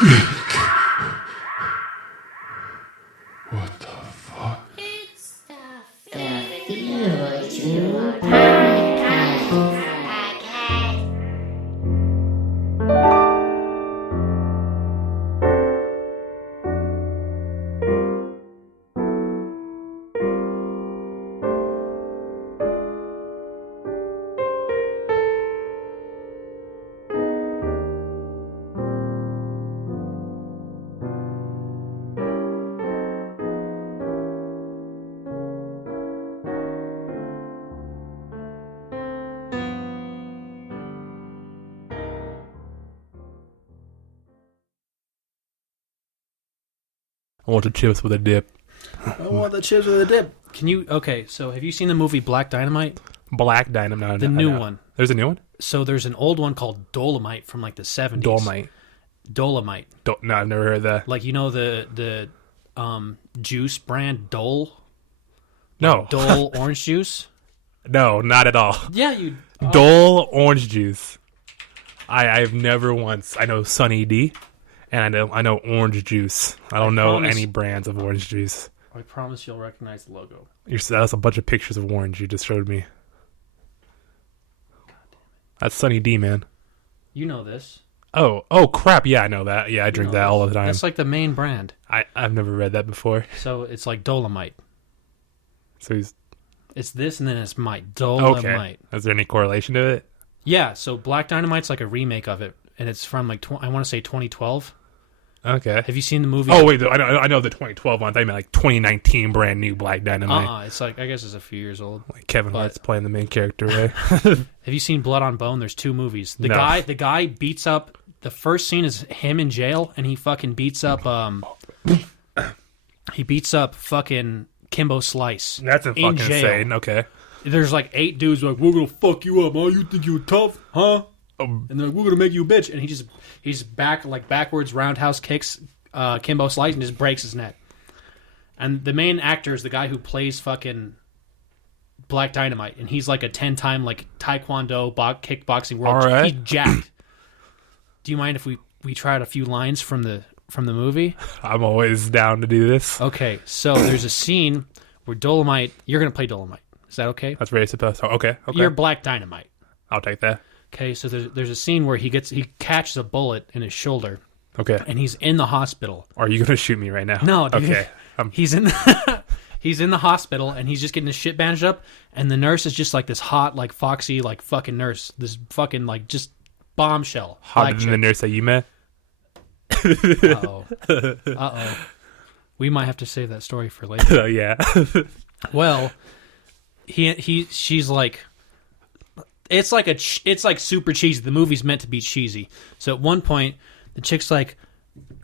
What the fuck? It's the Feel podcast. I want the chips with a dip. I want the chips with a dip. Can you? Okay, so have you seen the movie Black Dynamite? Black Dynamite. The new one. There's a new one? So there's an old one called Dolomite from like the 70s. Dolomite. No, I've never heard of that. Like, you know the juice brand Dole? No. Dole orange juice? No, not at all. Yeah, you... Dole orange juice. I've never once. I know Sunny D, and I know orange juice. I don't know any brands of orange juice. I promise you'll recognize the logo. That's a bunch of pictures of orange you just showed me. That's Sunny D, man. You know this. Oh crap! Yeah, I know that. Yeah, I drink that all the time. That's like the main brand. I've never read that before. So it's like Dolomite. So it's this and then it's Mite. Dolomite. Okay. Is there any correlation to it? Yeah. So Black Dynamite's like a remake of it, and it's from like I want to say 2012. Okay. Have you seen the movie? Oh wait, I know the 2012 one. I meant like 2019 brand new Black Dynamite. It's like, I guess it's a few years old. Like Kevin Hart's playing the main character, right? Have you seen Blood on Bone? There's two movies. The guy beats up. The first scene is him in jail, and he fucking beats up. He beats up fucking Kimbo Slice. That's fucking insane. Okay. There's like 8 dudes like, we're gonna fuck you up, huh? You think you're tough, huh? And they're like, we're gonna make you a bitch. And he's back like backwards roundhouse kicks Kimbo Slice and just breaks his neck. And the main actor is the guy who plays fucking Black Dynamite, and he's like a 10-time like Taekwondo kickboxing world. All right. He's jacked. Do you mind if we try out a few lines from the movie? I'm always down to do this. Okay, so there's a scene where Dolomite, you're gonna play Dolomite. Is that okay? That's very supposed to. Okay. You're Black Dynamite. I'll take that. Okay, so there's a scene where he catches a bullet in his shoulder. Okay. And he's in the hospital. Are you gonna shoot me right now? No, dude. Okay. He's in the hospital, and he's just getting his shit bandaged up, and the nurse is just like this hot, like foxy, like fucking nurse. This fucking like just bombshell. Hotter than the nurse that you met? Uh-oh. We might have to save that story for later. Yeah. Well, she's like, it's like super cheesy. The movie's meant to be cheesy. So at one point, the chick's like,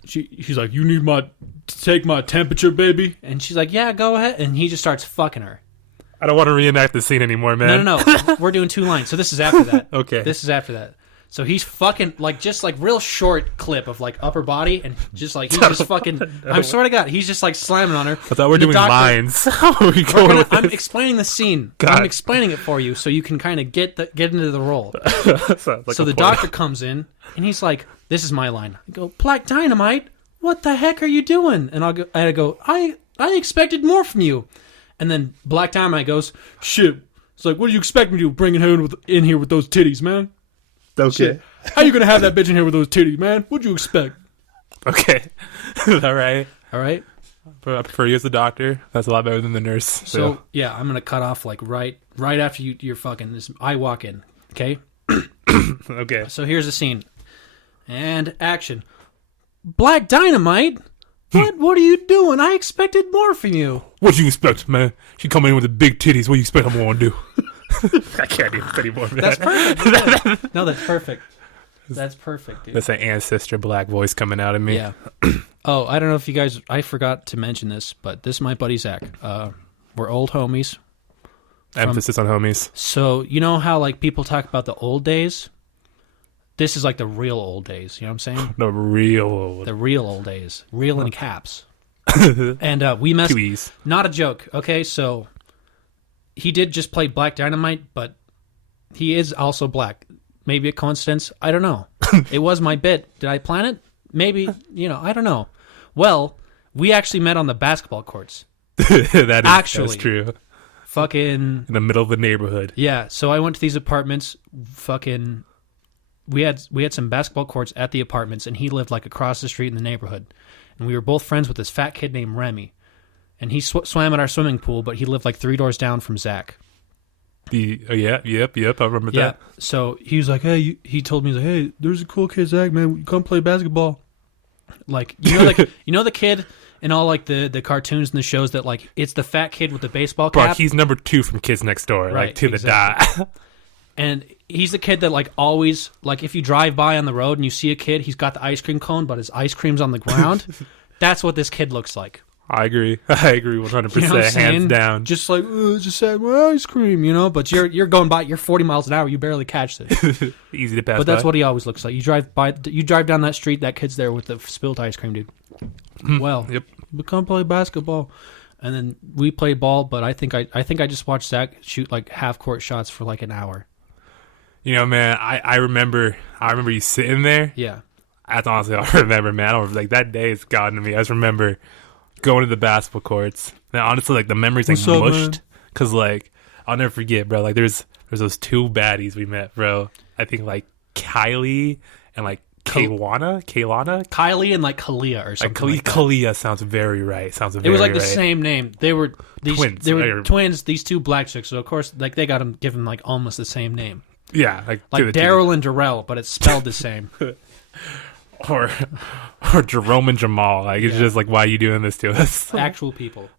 she's like, you need to take my temperature, baby? And she's like, yeah, go ahead. And he just starts fucking her. I don't want to reenact the scene anymore, man. No. We're doing 2 lines. So this is after that. Okay. This is after that. So he's fucking, like, just like real short clip of like upper body, and just like he's just fucking. I swear to God, he's just like slamming on her. I thought we're doing lines. How are we going with this? I'm explaining the scene. God. I'm explaining it for you so you can kind of get into the role. Like so the doctor comes in and he's like, "This is my line." I go, "Black Dynamite, what the heck are you doing?" And I go, I expected more from you. And then Black Dynamite goes, "Shit." It's like, what do you expect me to do? Bringing her in here with those titties, man? Okay. Shit. How you gonna have that bitch in here with those titties, man? What'd you expect? Okay. All right. I prefer you as the doctor. That's a lot better than the nurse. So yeah, I'm gonna cut off like right after you're fucking this. I walk in. Okay. Okay. So here's the scene. And action. Black Dynamite? What are you doing? I expected more from you. What you expect, man? She come in with the big titties. What you expect I'm gonna do? I can't do this anymore, man. That's perfect. No, that's perfect. That's perfect, dude. That's an ancestor black voice coming out of me. Yeah. Oh, I don't know if you guys... I forgot to mention this, but this is my buddy Zach. We're old homies. Emphasis on homies. So, you know how like people talk about the old days? This is like the real old days. You know what I'm saying? The real old. The real old days. Real in caps. And we messed... 2 E's. Not a joke. Okay, so... He did just play Black Dynamite, but he is also black. Maybe a coincidence. I don't know. It was my bit. Did I plan it? maybe, I don't know. Well, we actually met on the basketball courts. That's true. Fucking in the middle of the neighborhood. Yeah, so I went to these apartments. Fucking, we had some basketball courts at the apartments, and he lived like across the street in the neighborhood. And we were both friends with this fat kid named Remy, and he swam at our swimming pool, but he lived like 3 doors down from Zach. Yep. I remember that. So he was like, hey, he told me, he's like, hey, there's a cool kid, Zach, man, come play basketball. Like, the kid in all like the cartoons and the shows that like it's the fat kid with the baseball cap. Bro, he's number 2 from Kids Next Door, right, like to exactly. The dot. And he's the kid that like always, like if you drive by on the road and you see a kid, he's got the ice cream cone, but his ice cream's on the ground. That's what this kid looks like. I agragree 100%, hands down. Just like, just had my ice cream, but you're going by, you're 40 miles an hour, you barely catch this. Easy to pass But that's by. what he always looks like. You drive down that street, that kid's there with the spilled ice cream, dude. Well, yep. We come play basketball. And then we played ball, but I think I just watched Zach shoot like half-court shots for like an hour. Man, I remember you sitting there. Yeah. That's honestly all I remember, man. I don't like that day has gotten to me. I just remember going to the basketball courts. And honestly, like the memories like mushed. Because like I'll never forget, bro. Like there's those 2 baddies we met, bro. I think like Kylie and like Kaylana? Kylie and like Kalia or something like that. Kalia sounds very right. It was like the same name. They were twins. They were twins, these 2 black chicks. So of course like they got them given like almost the same name. Yeah. Like Daryl and Darrell, but it's spelled the same. Or Jerome and Jamal. Like it's just like, why are you doing this to us? Actual people.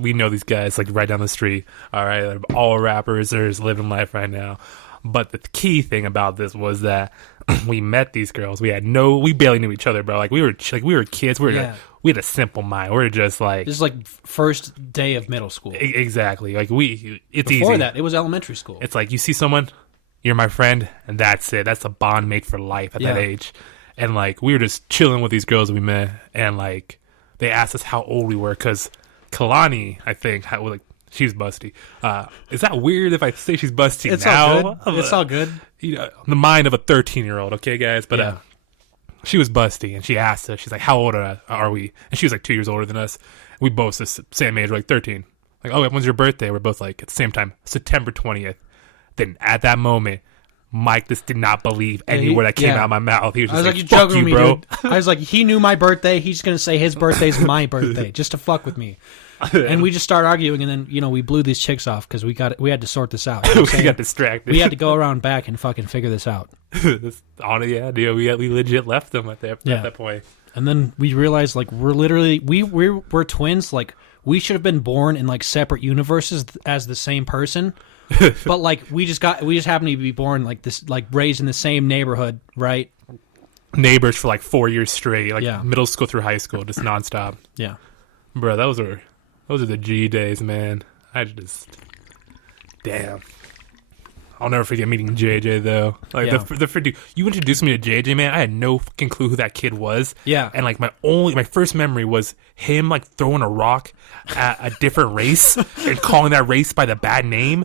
We know these guys like right down the street. All right, they're all rappers. They're just living life right now. But the key thing about this was that we met these girls. We barely knew each other, bro. Like we were kids. We had a simple mind. We were just like, this is like first day of middle school. Exactly. Like it's Before easy. that, it was elementary school. It's like you see someone, you're my friend, and that's it. That's a bond made for life at that age. And like we were just chilling with these girls we met, and like they asked us how old we were because Kalani, I think, she's busty. Is that weird if I say she's busty it's now? All good. It's all good. The mind of a 13-year-old, okay, guys? But she was busty, and she asked us, she's like, how old are we? And she was like 2 years older than us. We both the same age, like 13. Like, oh, when's your birthday? We're both like at the same time, September 20th. Then at that moment, Mike just did not believe any word that came out of my mouth. He was just like, you fuck joking you, with me, bro. Dude. I was like, he knew my birthday. He's going to say his birthday's my birthday just to fuck with me. And we just started arguing, and then, we blew these chicks off because we had to sort this out. We got distracted. We had to go around back and fucking figure this out. Dude, we legit left them at that point. And then we realized, like, we're twins. Like, we should have been born in, like, separate universes as the same person. But like we just happened to be born like this, like raised in the same neighborhood, right? Neighbors for like 4 years straight, like middle school through high school, just nonstop. Yeah, bro, those are the G days, man. Damn. I'll never forget meeting JJ though. Like you introduced me to JJ, man. I had no fucking clue who that kid was. Yeah. And like my first memory was him like throwing a rock at a different race and calling that race by the bad name.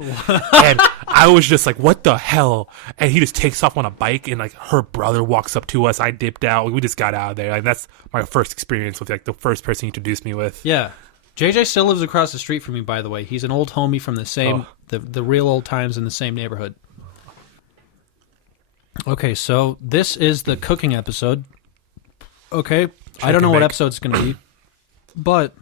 And I was just like, what the hell? And he just takes off on a bike, and like her brother walks up to us. I dipped out. We just got out of there. Like that's my first experience with like the first person he introduced me with. Yeah. JJ still lives across the street from me, by the way. He's an old homie from the same, the real old times in the same neighborhood. Okay, so this is the cooking episode. Okay, I don't know what episode it's going to be, but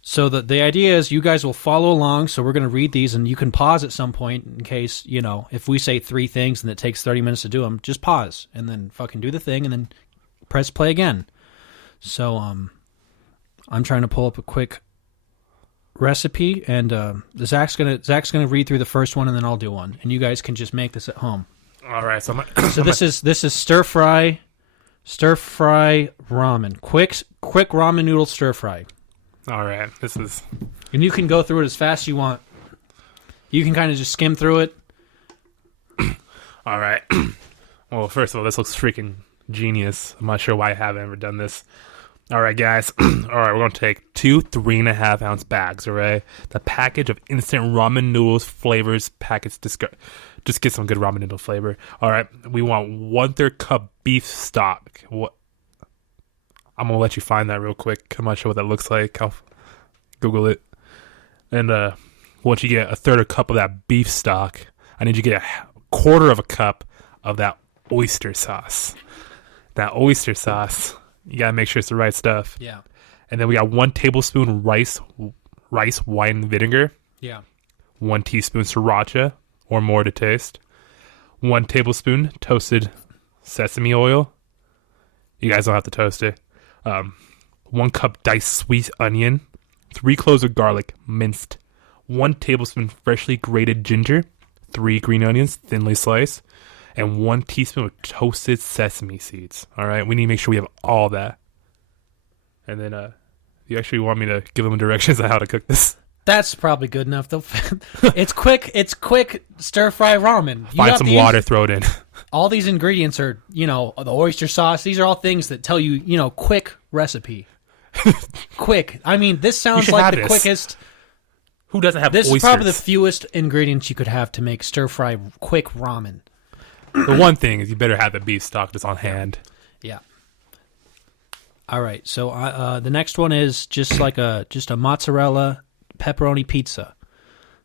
so the idea is you guys will follow along. So we're going to read these, and you can pause at some point in case if we say 3 things and it takes 30 minutes to do them, just pause and then fucking do the thing and then press play again. So I'm trying to pull up a quick recipe, and Zach's gonna read through the first one, and then I'll do one, and you guys can just make this at home. All right, so this is stir fry ramen, quick ramen noodle stir fry. All right, this is, and you can go through it as fast as you want. You can kind of just skim through it. All right. Well, first of all, this looks freaking genius. I'm not sure why I haven't ever done this. All right, guys. All right, we're going to take 2 3.5 ounce bags, all right? The package of instant ramen noodles flavors package. Just get some good ramen noodle flavor. All right, we want 1/3 cup beef stock. What? I'm going to let you find that real quick. I'm not sure what that looks like. I'll Google it. And once you get 1/3 cup of that beef stock, I need you to get 1/4 cup of that oyster sauce. That oyster sauce. You gotta make sure it's the right stuff. Yeah. And then we got 1 tablespoon rice wine vinegar. Yeah. 1 teaspoon sriracha or more to taste. 1 tablespoon toasted sesame oil. You guys don't have to toast it. 1 cup diced sweet onion. 3 cloves of garlic minced. 1 tablespoon freshly grated ginger. 3 green onions thinly sliced. And 1 teaspoon of toasted sesame seeds. All right, we need to make sure we have all that. And then, you actually want me to give them directions on how to cook this? That's probably good enough. It's quick. It's quick stir fry ramen. Find some water, throw it in. All these ingredients are, the oyster sauce. These are all things that tell you, quick recipe. Quick. I mean, this sounds like the quickest. Who doesn't have this oysters? Is probably the fewest ingredients you could have to make stir fry quick ramen. The one thing is you better have the beef stock just on hand. Yeah. All right. So the next one is just a mozzarella pepperoni pizza.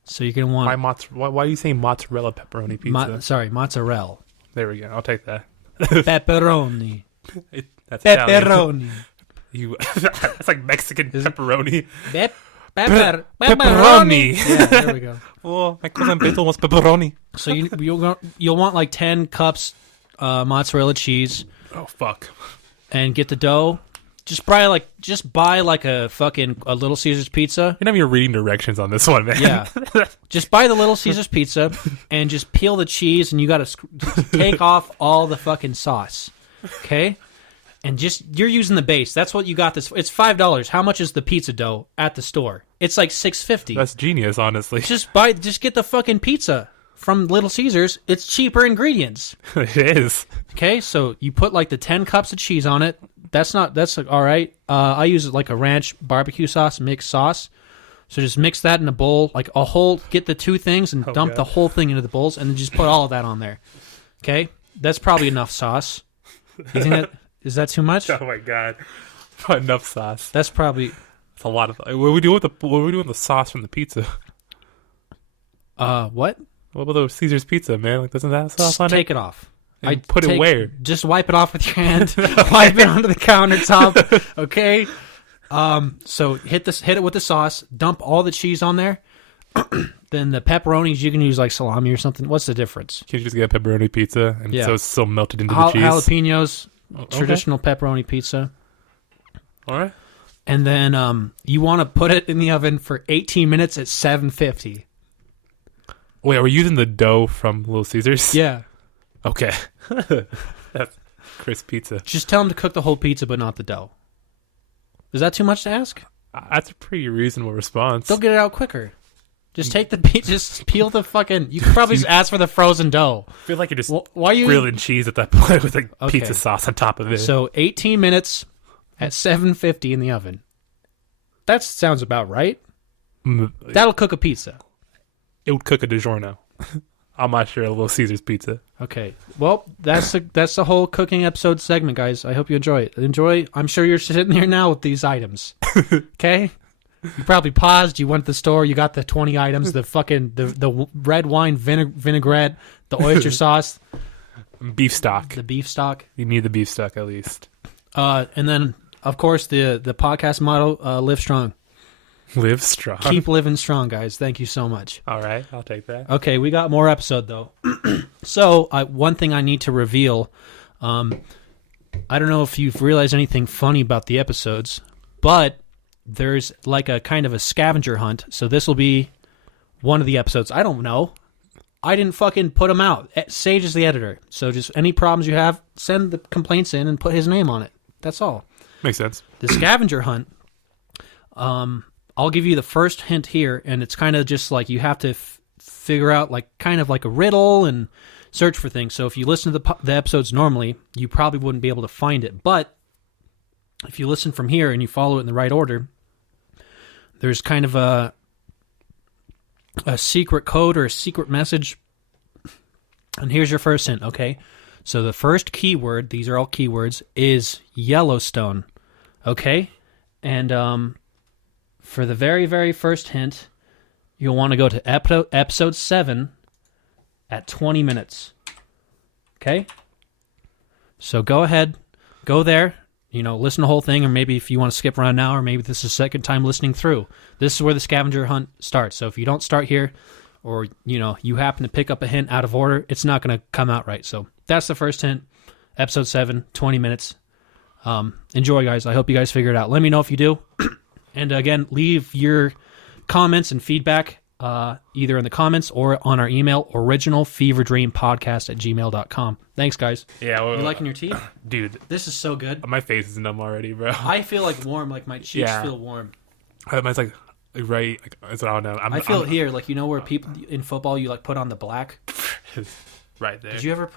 So you're gonna want why are you saying mozzarella pepperoni pizza? Mozzarella. There we go. I'll take that. Pepperoni. That's Pepperoni. That's like Mexican pepperoni. Pepperoni. Yeah, there we go. Oh, my cousin Beto wants pepperoni. So you'll want like 10 cups mozzarella cheese. Oh fuck! And get the dough. Just buy like a Little Caesars pizza. You're not even reading directions on this one, man. Yeah. Just buy the Little Caesars pizza and just peel the cheese, and you got to take off all the fucking sauce. Okay. And you're using the base. That's what you got this for. It's $5. How much is the pizza dough at the store? It's like $6.50. That's genius, honestly. Just get the fucking pizza from Little Caesars. It's cheaper ingredients. It is. Okay, so you put like the 10 cups of cheese on it. That's all right. I use like a ranch barbecue sauce, mixed sauce. So just mix that in a bowl, like get the 2 things and dump the whole thing into the bowls, and then just put all of that on there. Okay, that's probably enough sauce. You think that? Is that too much? Oh my god! Not enough sauce. That's probably a lot of. What are we doing with the sauce from the pizza? What? What about the Caesar's pizza, man? Like, doesn't that have sauce on it? Take it off. I put it where? Just wipe it off with your hand. Wipe it onto the countertop. Okay. So hit it with the sauce. Dump all the cheese on there. Then the pepperonis, you can use like salami or something. What's the difference? Can you just get a pepperoni pizza and so it's still melted into the cheese? Jalapenos. Traditional pepperoni pizza. All right. And then you want to put it in the oven for 18 minutes at 750. Wait, are we using the dough from Little Caesars? Yeah. Okay. That's crisp pizza. Just tell them to cook the whole pizza, but not the dough. Is that too much to ask? That's a pretty reasonable response. They'll get it out quicker. Just take the pizza, just peel the fucking. You could probably just ask for the frozen dough. I feel like you're just why you grilling cheese at that point with like pizza sauce on top of it. So 18 minutes at 750 in the oven. That sounds about right. That'll cook a pizza. It would cook a DiGiorno. I'm not sure a Little Caesars pizza. Okay. Well, that's the whole cooking episode segment, guys. I hope you enjoy it. I'm sure you're sitting here now with these items. Okay? You probably paused. You went to the store. You got the 20 items. The red wine vinaigrette, the oyster sauce, beef stock. The beef stock. You need the beef stock at least. And then of course the podcast motto: live strong. Live strong. Keep living strong, guys. Thank you so much. All right, I'll take that. Okay, we got more episode though. So one thing I need to reveal. I don't know if you've realized anything funny about the episodes, but there's like a kind of a scavenger hunt. So this will be one of the episodes. I don't know. I didn't fucking put them out. Sage is the editor. So just any problems you have, send the complaints in and put his name on it. That's all. Makes sense. The scavenger hunt. I'll give you the first hint here, and it's kind of just like you have to figure out like kind of like a riddle and search for things. So if you listen to the episodes normally, you probably wouldn't be able to find it. But if you listen from here and you follow it in the right order, there's kind of a secret code or a secret message. And here's your first hint, okay? So the first keyword, these are all keywords, is Yellowstone, okay? And for the very, very first hint, you'll want to go to episode 7 at 20 minutes, okay? So go ahead, go there, listen to the whole thing, or maybe if you want to skip around now, or maybe this is the second time listening through. This is where the scavenger hunt starts. So if you don't start here, or, you happen to pick up a hint out of order, it's not going to come out right. So that's the first hint. Episode 7, 20 minutes. Enjoy, guys. I hope you guys figure it out. Let me know if you do. And again, leave your comments and feedback either in the comments or on our email, originalfeverdreampodcast@gmail.com. Thanks, guys. Yeah. Well, you liking your tea? Dude. This is so good. My face is numb already, bro. I feel like warm, like my cheeks feel warm. Mine's like right, like, I don't know. I feel it here, like where people in football you like put on the black. Right there. Did you ever?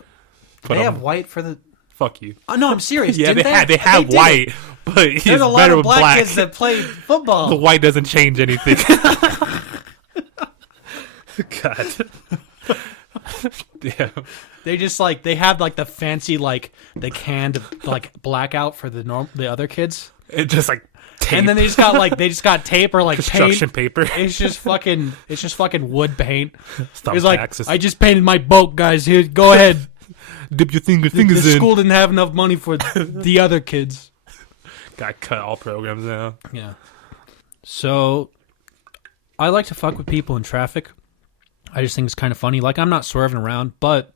They have white for the. Fuck you. Oh no, I'm serious. Yeah, Didn't they have white, but he's There's a lot better of with black kids that play football. The white doesn't change anything. God. Damn. They just they have the fancy the canned blackout for the other kids. It just tape. And then they just got tape or construction paint. paper. It's just fucking wood paint. Stop It's taxes. I just painted my boat, guys. Here, go ahead. Dip your fingers The in. school didn't have enough money for the other kids. Got cut all programs now. Yeah. So I like to fuck with people in traffic. I just think it's kind of funny. I'm not swerving around, but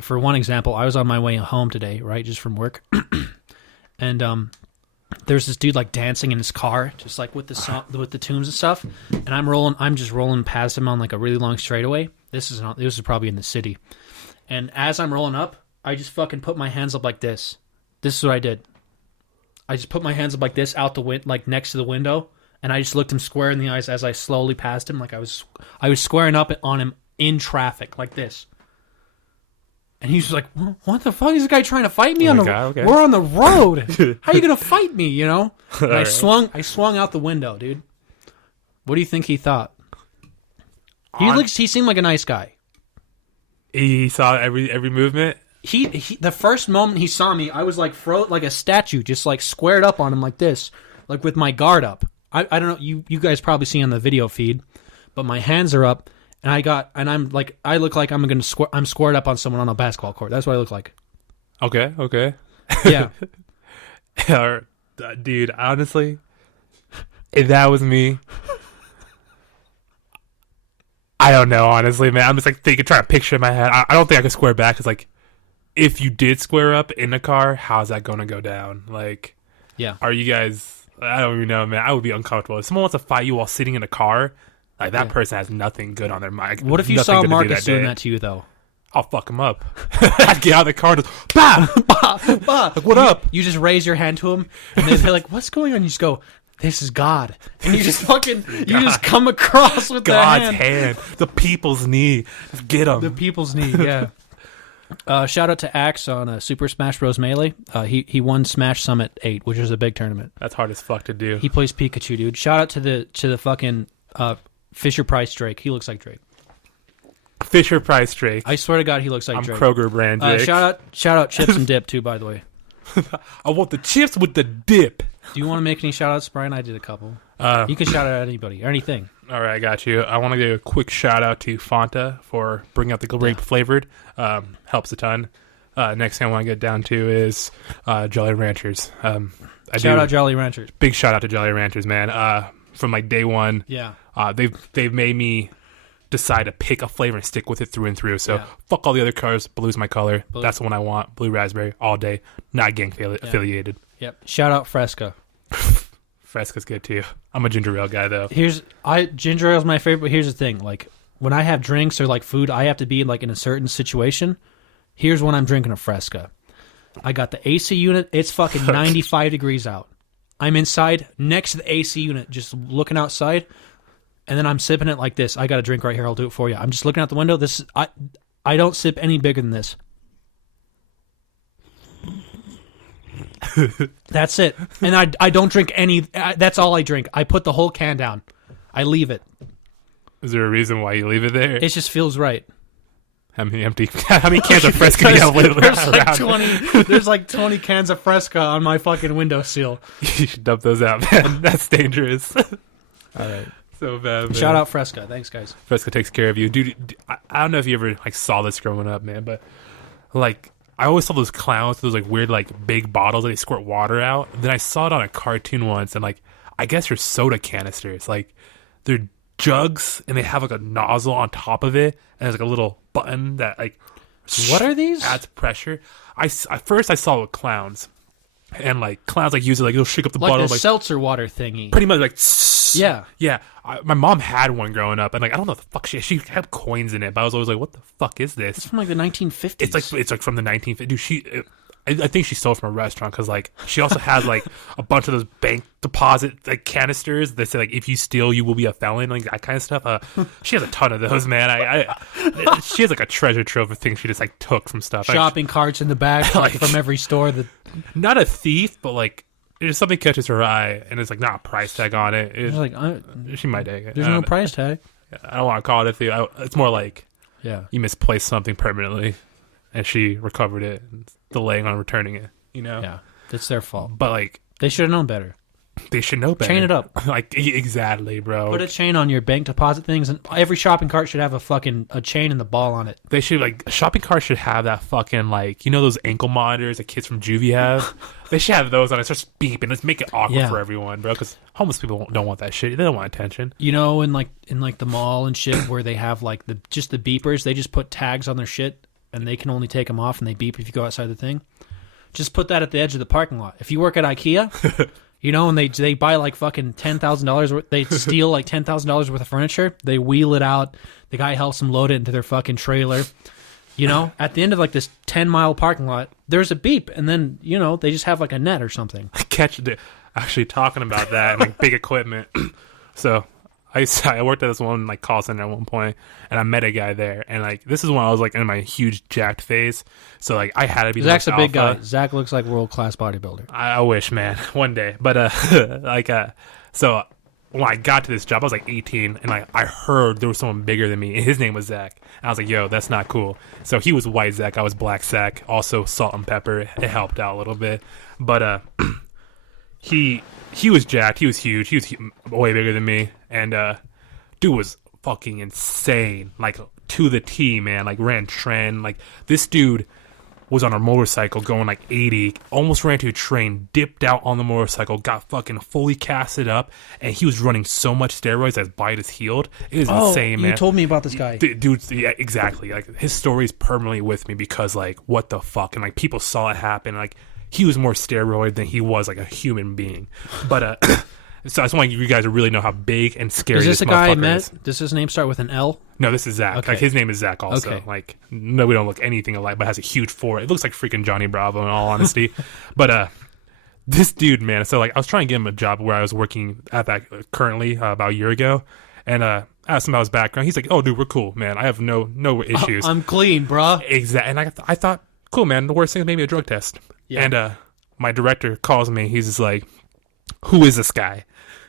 for one example, I was on my way home today, right, just from work, and there's this dude dancing in his car, just with the tunes and stuff, and I'm just rolling past him on a really long straightaway. This is probably in the city, and as I'm rolling up, I just fucking put my hands up like this. This is what I did. I just put my hands up like this out the next to the window. And I just looked him square in the eyes as I slowly passed him, I was squaring up on him in traffic, like this. And he was like, "What the fuck is this guy trying to fight me Okay. We're on the road. How are you gonna fight me? And I Right. swung out the window, dude. What do you think he thought? He seemed like a nice guy. He saw every movement. He the first moment he saw me, I was froze like a statue, just squared up on him like this, with my guard up. I don't know, you guys probably see on the video feed, but my hands are up, and I look like I'm squared up on someone on a basketball court. That's what I look like. Okay. Yeah. Dude, honestly, if that was me, I don't know, honestly, man. I'm just trying to picture in my head. I don't think I could square back, because if you did square up in a car, how's that going to go down? Yeah. Are you guys... I don't even know, man. I would be uncomfortable. If someone wants to fight you while sitting in a car, that person has nothing good on their mind. What if you saw Marcus doing that to you, though? I'll fuck him up. I'd get out of the car and just, bah! Bah! What up? You just raise your hand to him, and they're like, "What's going on?" You just go, "This is God," and you just you just come across with God's the hand, the people's knee. Just get him. The people's knee, yeah. Shout out to Axe on Super Smash Bros. Melee. He won Smash Summit 8, which is a big tournament. That's hard as fuck to do. He plays Pikachu, dude. Shout out to the fucking Fisher Price Drake. He looks like Drake. Fisher Price Drake. I swear to God, he looks like Drake. Kroger brand Drake. Shout out Chips and Dip too, by the way. I want the chips with the dip. Do you want to make any shout outs, Brian? I did a couple. You can shout out anybody or anything. All right, I got you. I want to give a quick shout out to Fanta for bringing out the grape flavored. Helps a ton. Next thing I want to get down to is Jolly Ranchers. Shout out Jolly Ranchers. Big shout out to Jolly Ranchers, man. From day one. Yeah. They've made me decide to pick a flavor and stick with it through and through. So fuck all the other colors. Blue's my color. Blue. That's the one I want. Blue raspberry all day. Not gang affiliated. Yep. Shout out Fresca. Fresca's good too. I'm a ginger ale guy though. Ginger ale is my favorite. But here's the thing: when I have drinks or food, I have to be in a certain situation. Here's when I'm drinking a Fresca. I got the AC unit. It's fucking 95 degrees out. I'm inside next to the AC unit, just looking outside, and then I'm sipping it like this. I got a drink right here. I'll do it for you. I'm just looking out the window. I don't sip any bigger than this. That's it. And I don't drink any. That's all I drink. I put the whole can down. I leave it. Is there a reason why you leave it there? It just feels right. How many cans of Fresca do you have? There's like 20 cans of Fresca on my fucking windowsill. You should dump those out, man. That's dangerous. All right. So bad, man. Shout out Fresca. Thanks, guys. Fresca takes care of you. Dude, I don't know if you ever like saw this growing up, man, but like I always saw those clowns, those like weird like big bottles that they squirt water out. Then I saw it on a cartoon once, and like I guess they're soda canisters. Like they're jugs, and they have like a nozzle on top of it, and there's like a little button that like what are these? Adds pressure. At first I saw it with clowns, and like clowns like use it like they'll shake up the bottle like like seltzer water thingy. Pretty much like yeah. My mom had one growing up, and like I don't know what the fuck she had coins in it, but I was always like, what the fuck is this? It's from like the 1950s. It's like from the 1950s. Dude, I think she stole it from a restaurant because like she also has like a bunch of those bank deposit like canisters that say like if you steal you will be a felon, like that kind of stuff. She has a ton of those, man. She has like a treasure trove of things she just like took from stuff. Shopping carts in the back like, from every store. Not a thief, but like if something catches her eye and it's like not a price tag on it, she might take it. There's no price tag. I don't want to call it a thief. It's more like you misplaced something permanently, and she recovered it. Delaying on returning it, you know? Yeah, it's their fault. But like they should have known better. They should know better. Chain it up. Like exactly, bro. Put a chain on your bank deposit things, and every shopping cart should have a chain and the ball on it. They should a shopping cart should have that fucking like those ankle monitors that kids from juvie have. They should have those on it. Starts beeping. Let's make it awkward for everyone, bro. Because homeless people don't want that shit. They don't want attention. In the mall and shit where they have like the beepers, they just put tags on their shit. And they can only take them off, and they beep if you go outside the thing. Just put that at the edge of the parking lot. If you work at IKEA, and they buy like fucking $10,000 worth, they steal like $10,000 worth of furniture. They wheel it out. The guy helps them load it into their fucking trailer. At the end of like this 10-mile parking lot, there's a beep, and then they just have like a net or something. Actually talking about that and like big equipment. So. I worked at this one like call center at one point, and I met a guy there, and like this is when I was like in my huge jacked phase, so like I had to be. Zach's a big guy. Zach looks like world-class bodybuilder. I wish, man, one day. But so when I got to this job, I was like 18, and like I heard there was someone bigger than me, and his name was Zach. And I was like, yo, that's not cool. So he was white Zach, I was black Zach. Also salt and pepper. It helped out a little bit, but he was jacked. He was huge. He was way bigger than me. And dude was fucking insane. Like to the T, man. Like ran trend. Like this dude was on a motorcycle going like 80. Almost ran to a train. Dipped out on the motorcycle. Got fucking fully casted up. And he was running so much steroids that his bite is healed. It was insane, man. You told me about this guy. Dude, yeah, exactly. Like his story is permanently with me because like what the fuck. And like people saw it happen. Like he was more steroid than he was like a human being. But so I just want you guys to really know how big and scary this guy I met? Is. Does his name start with an L? No, this is Zach. Okay. Like his name is Zach also. Okay. Like no, we don't look anything alike, but has a huge forehead. It looks like freaking Johnny Bravo in all honesty. But this dude, man. So like I was trying to get him a job where I was working at that currently about a year ago, and asked him about his background. He's like, "Oh, dude, we're cool, man. I have no issues. I'm clean, bruh." Exactly. And I thought, cool, man. The worst thing is maybe a drug test. Yeah. And my director calls me. He's just like, "Who is this guy?"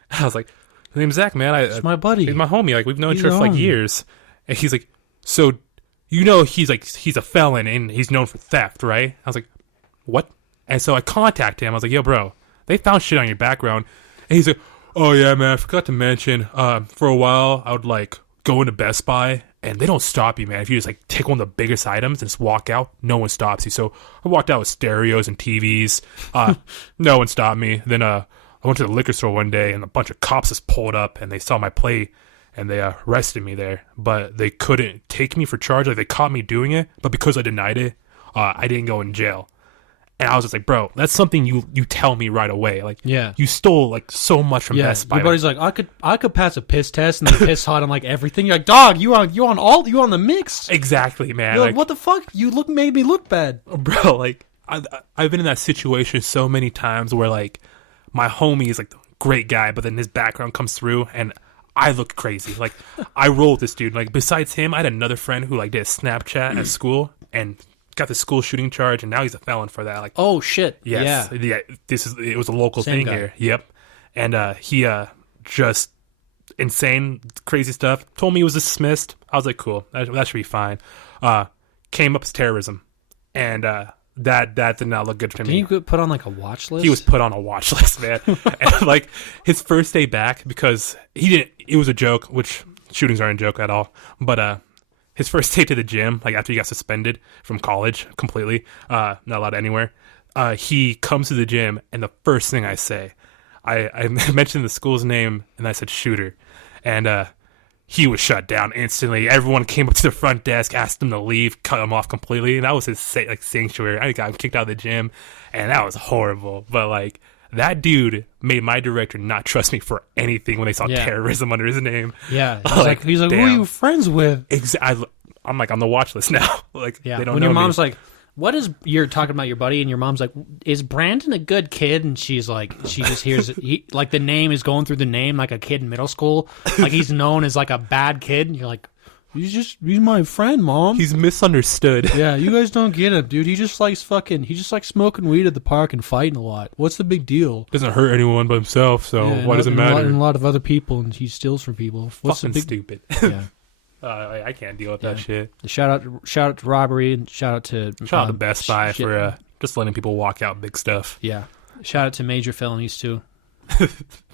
I was like, "His name's Zach, man. It's my buddy. He's my homie. Like we've known each other for like years." And he's like, "So, he's a felon and he's known for theft, right?" I was like, "What?" And so I contacted him. I was like, "Yo, bro, they found shit on your background." And he's like, "Oh yeah, man. I forgot to mention. For a while, I would like go into Best Buy." And they don't stop you, man. If you just like take one of the biggest items and just walk out, no one stops you. So I walked out with stereos and TVs. No one stopped me. Then I went to the liquor store one day, and a bunch of cops just pulled up, and they saw my plate, and they arrested me there. But they couldn't take me for charge. Like they caught me doing it, but because I denied it, I didn't go in jail. And I was just like, bro, that's something you tell me right away. Like, you stole like so much from Best Buy. Your buddy's like, I could pass a piss test and piss hot on like everything. You're like, dog, you on the mix. Exactly, man. You're like, what the fuck? Made me look bad, bro. Like, I've been in that situation so many times where like my homie is like the great guy, but then his background comes through and I look crazy. Like I roll with this dude. Like besides him, I had another friend who like did Snapchat at school and got the school shooting charge, and now he's a felon for that. Like, Oh shit! yes, Yeah. it was a local Same thing guy. here. Yep, and he just insane, crazy stuff. Told me he was dismissed. I was like, cool, that should be fine. Came up as terrorism, and that did not look good for me. Didn't you get put on like a watch list? He was put on a watch list, man. And like his first day back, because he didn't. It was a joke, which shootings aren't a joke at all. But his first day to the gym, like after he got suspended from college completely, not allowed anywhere. He comes to the gym, and the first thing I say, I mentioned the school's name, and I said shooter, and he was shut down instantly. Everyone came up to the front desk, asked him to leave, cut him off completely, and that was his sanctuary. I got him kicked out of the gym, and that was horrible. But like that dude made my director not trust me for anything when they saw terrorism under his name. Yeah, he's like, who are you friends with? I'm like on the watch list now. Like, Yeah, they don't when know your mom's me. like, what is, you're talking about your buddy, and your mom's like, is Brandon a good kid? And she's like, she just hears like the name is going through the name like a kid in middle school, like he's known as like a bad kid, and you're like, he's my friend, Mom. He's misunderstood. Yeah, you guys don't get him, dude. He just likes smoking weed at the park and fighting a lot. What's the big deal? Doesn't hurt anyone but himself, so why does it matter? And a lot of other people, and he steals from people. What's Fucking the big stupid. Yeah. I can't deal with that shit. Shout out to robbery, and shout out to Best Buy for just letting people walk out big stuff. Yeah. Shout out to major felonies too.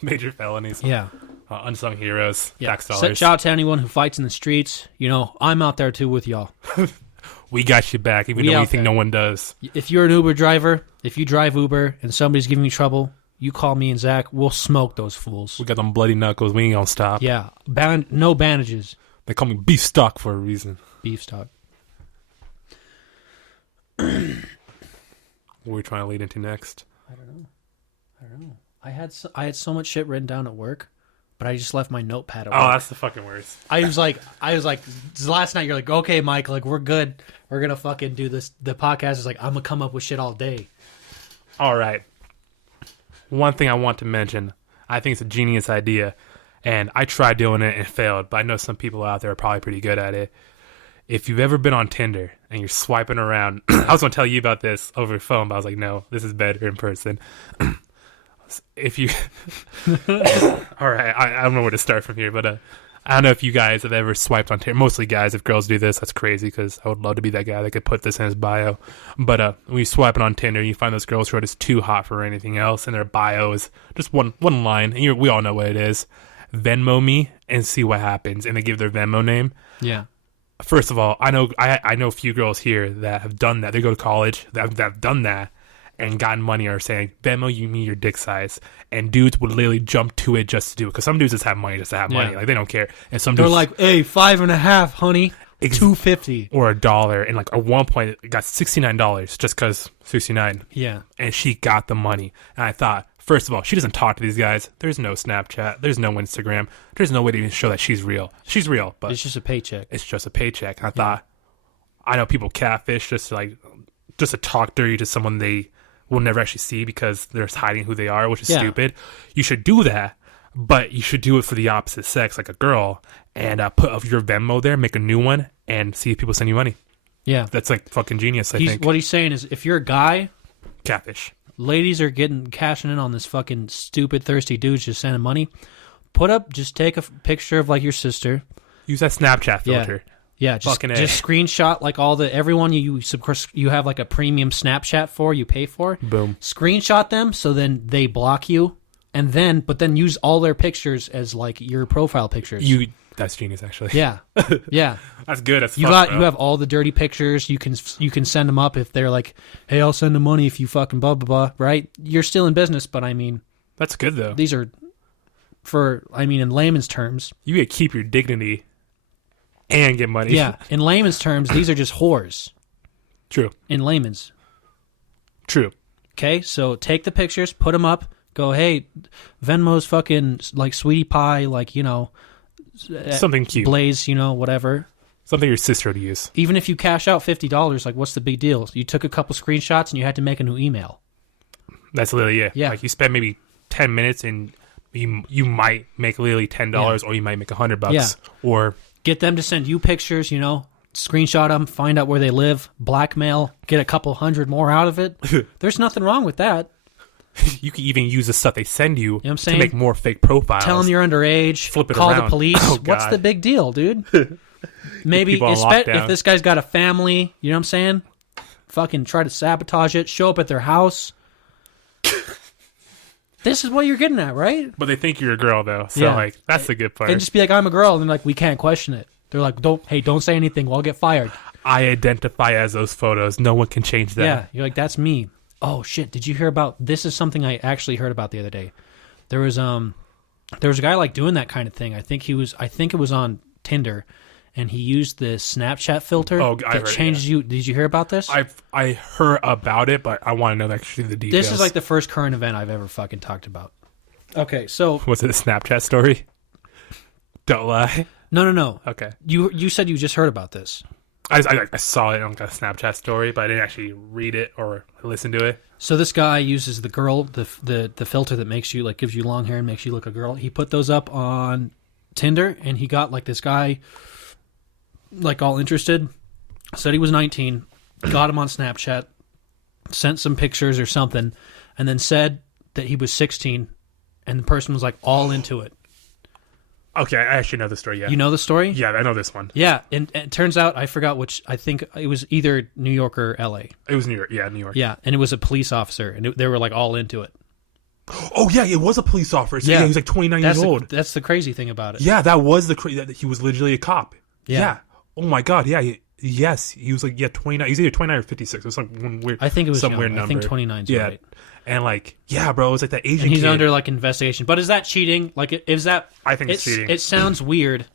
Major felonies. Yeah. Unsung heroes. Yeah. Tax dollars. Shout out to anyone who fights in the streets. You know, I'm out there too with y'all. We got you back, even We though we out think there. no one does. If you're an Uber driver, if you drive Uber and somebody's giving you trouble, you call me and Zach. We'll smoke those fools. We got them bloody knuckles. We ain't gonna stop. Yeah. No bandages. They call me beef stock for a reason. Beef stock. What are we trying to lead into next? I don't know. I had so much shit written down at work, but I just left my notepad at work. Oh, that's the fucking worst. I was like, last night you're like, okay, Mike, like we're good. We're gonna fucking do this. The podcast is like, I'm gonna come up with shit all day. All right. One thing I want to mention, I think it's a genius idea, and I tried doing it and failed, but I know some people out there are probably pretty good at it. If you've ever been on Tinder and you're swiping around, I was going to tell you about this over the phone, but I was like, no, this is better in person. If you... All right, I don't know where to start from here, but I don't know if you guys have ever swiped on Tinder. Mostly guys. If girls do this, that's crazy, because I would love to be that guy that could put this in his bio. But when you're swiping on Tinder, you find those girls who are just too hot for anything else, and their bio is just one line, and we all know what it is. Venmo me and see what happens, and they give their Venmo name. Yeah. First of all, I know a few girls here that have done that. They go to college that have done that and gotten money, are saying Venmo you me your dick size, and dudes would literally jump to it just to do it, because some dudes just have money to have money, like they don't care, and some They're dudes like, hey, 5.5, honey, $2.50 or $1, and like at one point it got $69 just because 69. Yeah. And she got the money, and I thought, first of all, she doesn't talk to these guys. There's no Snapchat. There's no Instagram. There's no way to even show that she's real. She's real, but It's just a paycheck. it's just a paycheck. And I thought, I know people catfish just to talk dirty to someone they will never actually see because they're hiding who they are, which is stupid. You should do that, but you should do it for the opposite sex, like a girl, and put your Venmo there, make a new one, and see if people send you money. Yeah. That's like fucking genius, I think. What he's saying is, if you're a guy, Catfish. ladies are cashing in on this fucking stupid, thirsty dudes just sending money. Just take a picture of like your sister. Use that Snapchat filter. Yeah, just Fucking A. screenshot like everyone you have like a premium Snapchat for, you pay for. Boom. Screenshot them so then they block you, but then use all their pictures as like your profile pictures. That's genius, actually. Yeah, yeah. That's good. That's You have all the dirty pictures. You can send them up if they're like, hey, I'll send them money if you fucking blah blah blah. Right? You're still in business, but I mean, that's good though. these are in layman's terms. You get to keep your dignity and get money. Yeah, in layman's terms, these are just whores. True. In layman's. True. Okay, so take the pictures, put them up. Go, hey, Venmo's fucking like sweetie pie, like Something cute. Blaze, whatever. Something your sister would use. Even if you cash out $50, like what's the big deal? You took a couple screenshots and you had to make a new email. That's literally it. Yeah. Like you spend maybe 10 minutes and you might make literally $10 or you might make $100. Yeah. Or get them to send you pictures, screenshot them, find out where they live, blackmail, get a couple hundred more out of it. There's nothing wrong with that. You can even use the stuff they send you, what I'm to saying? make more fake profiles. Tell them you're underage. Flip it call around. the police. Oh, What's God. the big deal, dude? Maybe people on lockdown. if this guy's got a family, you know what I'm saying? Fucking try to sabotage it. Show up at their house. This is what you're getting at, right? But they think you're a girl, though. So, Yeah. like, that's the good part. And just be like, I'm a girl. And they're like, we can't question it. They're like, don't say anything. We'll get fired. I identify as those photos. No one can change that. Yeah. You're like, that's me. Oh, shit. Did you hear about... This is something I actually heard about the other day. There was a guy like doing that kind of thing. I think it was on Tinder. And he used the Snapchat filter that changes you. Did you hear about this? I heard about it, but I want to know actually the details. This is like the first current event I've ever fucking talked about. Okay, so... Was it a Snapchat story? Don't lie. No. Okay. You said you just heard about this. I saw it on a Snapchat story, but I didn't actually read it or listen to it. So this guy uses the girl, the filter that makes you, like, gives you long hair and makes you look a girl. He put those up on Tinder, and he got, like, this guy... like all interested, said he was 19, got him on Snapchat, sent some pictures or something, and then said that he was 16, and the person was like all into it. Okay, I actually know the story, yeah. You know the story? Yeah, I know this one. Yeah, and it turns out, I forgot which, I think it was either New York or LA. It was New York, yeah, New York. Yeah, and it was a police officer, and they were like all into it. Oh, yeah, it was a police officer. Yeah, he was like 29 years old. That's the crazy thing about it. Yeah, that was that he was literally a cop. Yeah. Oh my God, yeah. Yes, he was like 29. He's either 29 or 56. It was like one weird. I think it was some young. weird number. I think 29's yeah. right. And like, yeah, bro, it was like that Asian And he's kid. under like investigation. But is that cheating? Like, is that? I think it's cheating. It sounds weird,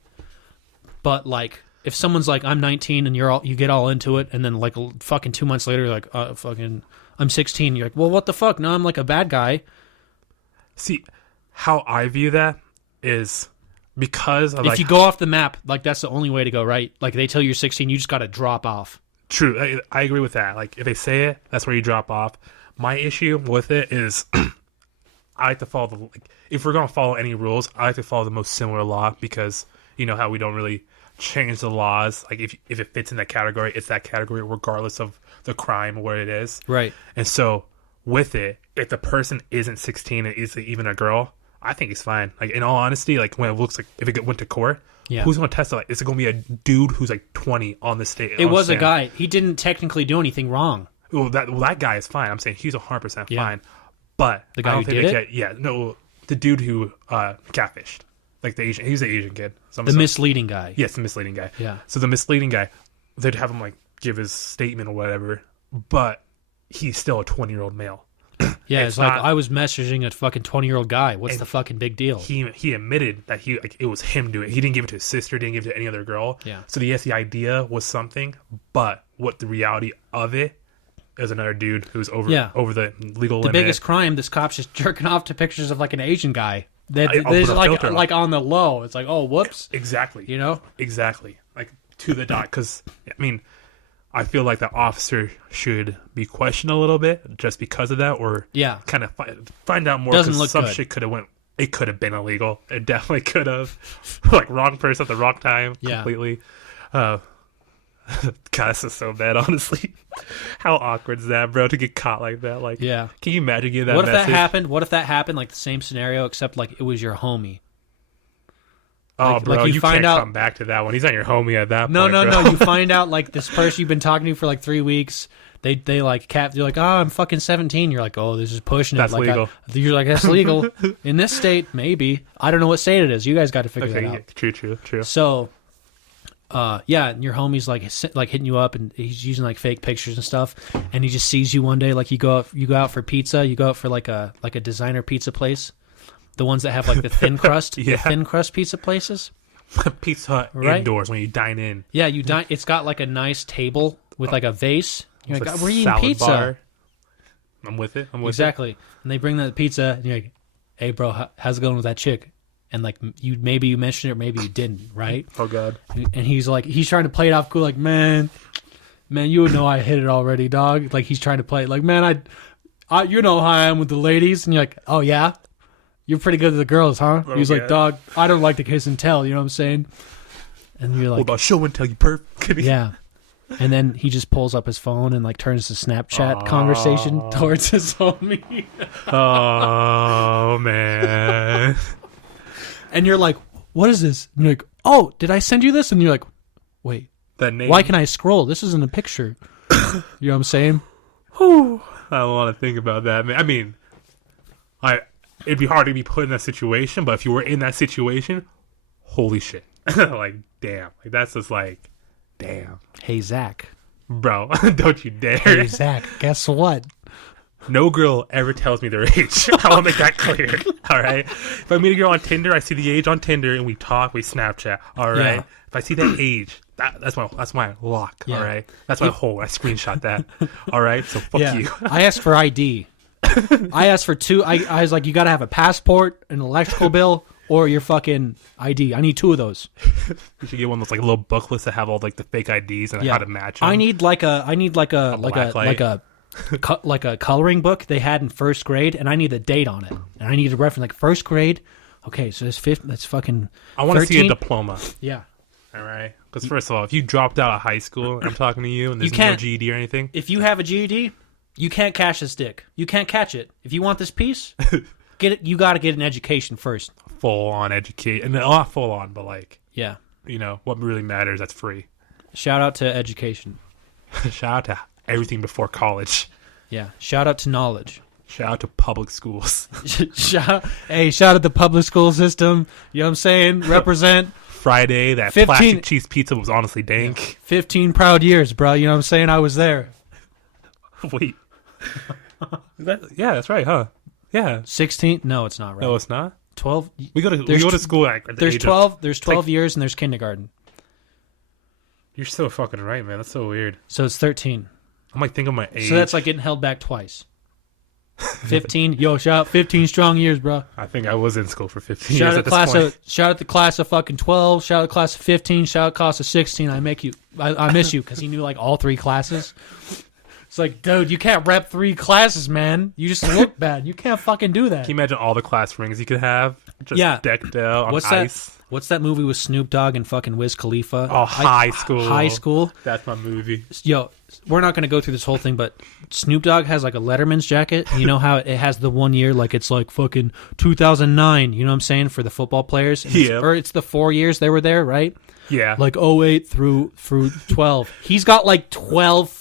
but like, if someone's like, I'm 19 and you get all into it, and then like fucking 2 months later, you're like, I'm 16. You're like, well, what the fuck? No, I'm like a bad guy. See, how I view that is because of if you go off the map, like that's the only way to go, right? Like they tell you you're 16, you just got to drop off. True, I agree with that. Like if they say it, that's where you drop off. My issue with it is, I like to follow if we're gonna follow any rules, I like to follow the most similar law because you know how we don't really change the laws. Like if it fits in that category, it's that category regardless of the crime or what it is. Right. And so with it, if the person isn't 16 and is even a girl, I think it's fine. Like in all honesty, like when it looks like if it went to court, who's gonna test it? Like, is it gonna be a dude who's like 20 on the state? It was a guy. He didn't technically do anything wrong. Well, that guy is fine. I'm saying he's 100% fine. But the guy who did it, the dude who catfished, like the Asian, he's the Asian kid. Misleading guy. Yes, the misleading guy. Yeah. So the misleading guy, they'd have him like give his statement or whatever, but he's still a 20-year-old male. Yeah, it's like I was messaging a fucking 20-year-old guy. What's the fucking big deal? He admitted that it was him doing it. He didn't give it to his sister, didn't give it to any other girl. Yeah. So yes, the idea was something, but what the reality of it is another dude who's over the legal limit. The biggest crime, this cop's just jerking off to pictures of like an Asian guy. There's like on the low. It's like, oh, whoops. Exactly. You know? Exactly. Like to the dot. Because, I mean, I feel like the officer should be questioned a little bit just because of that, or kind of find out more. Doesn't look some good. Shit could have went. It could have been illegal. It definitely could have. Like wrong person at the wrong time. Yeah. Completely. God, this is so bad. Honestly, how awkward is that, bro? To get caught like that. Like, can you imagine getting that? What if message? that happened? What if that happened? Like the same scenario, except like it was your homie. Oh, bro, you can't come back to that one. He's not your homie at that point. No. Bro. You find out like this person you've been talking to for like 3 weeks. They like you're like, oh, I'm fucking 17. You're like, oh, this is pushing it. That's like, legal. You're like, that's legal in this state, maybe. I don't know what state it is. You guys got to figure that out. True. So, and your homie's like hitting you up, and he's using like fake pictures and stuff, and he just sees you one day. Like you go out for pizza. You go out for like a designer pizza place, the ones that have like the thin crust, the thin crust pizza places. Pizza Hut indoors when you dine in. Yeah, you dine. It's got like a nice table with like a vase. You're like, we're eating pizza. Bar. I'm with it. Exactly. And they bring the pizza, and you're like, hey, bro, how's it going with that chick? And like, maybe you mentioned it, or maybe you didn't, right? Oh, God. And he's like, he's trying to play it off cool, like, man, you would know I hit it already, dog. Like, he's trying to play it, like, man, I you know how I am with the ladies. And you're like, oh, yeah? You're pretty good with the girls, huh? He's like, dog, I don't like to kiss and tell, you know what I'm saying? And you're What like, about show and tell, you perp? yeah. And then he just pulls up his phone and like turns the Snapchat conversation towards his homie. Oh, man. And you're like, what is this? And you're like, oh, did I send you this? And you're like, wait, That name. why can I scroll? This isn't a picture. You know what I'm saying? Whew. I don't want to think about that, man. I mean, it'd be hard to be put in that situation, but if you were in that situation, holy shit. Like, damn. Like, that's just like, damn. Hey, Zach. Bro, don't you dare. Hey, Zach, guess what? No girl ever tells me their age. I want to make that clear. All right. If I meet a girl on Tinder, I see the age on Tinder, and we talk, we Snapchat. All right. Yeah. If I see that age, that's my lock. Yeah. All right. That's my hole. I screenshot that. All right. So fuck you. I asked for ID. I asked for two. I was like, you got to have a passport, an electrical bill, or your fucking ID. I need two of those. You should get one of those like little booklets that have all like the fake IDs and how to match them. I need like a coloring book they had in first grade, and I need a date on it, and I need a reference like first grade. Okay, so that's fucking. I want to see 13? a diploma. Yeah. All right. Because first of all, if you dropped out of high school, and I'm talking to you, and there's no GED or anything. If you have a GED, you can't cash this dick. You can't catch it. If you want this piece, get it. You got to get an education first. Full on educate, and not full on, but like, Yeah. you know what really matters. That's free. Shout out to education. Shout out to everything before college. Yeah. Shout out to knowledge. Shout out to public schools. shout out the public school system. You know what I'm saying? Represent. Friday, that 15 plastic cheese pizza was honestly dank. 15 proud years, bro. You know what I'm saying? I was there. Wait. Yeah, that's right, huh? Yeah. 16? No, it's not right. No, it's not. 12. We go to school at the There's age 12. Of, There's 12 years and there's kindergarten. You're so fucking right, man. That's so weird. So it's 13. I'm like thinking of my age. So that's like getting held back twice. 15. Yo, shout out 15 strong years, bro. I think I was in school for 15 Shout years out at this class point. of shout out the class of fucking 12. Shout out class of 15. Shout out class of 16. I miss you because he knew like all three classes. It's like, dude, you can't rep three classes, man. You just look bad. You can't fucking do that. Can you imagine all the class rings you could have just decked out on ice? What's that movie with Snoop Dogg and fucking Wiz Khalifa? Oh, High School. High School. That's my movie. Yo, we're not going to go through this whole thing, but Snoop Dogg has like a Letterman's jacket. You know how it has the 1 year, like it's like fucking 2009, you know what I'm saying, for the football players? Yeah. Or it's the 4 years they were there, right? Yeah. Like 08 through 12. He's got like 12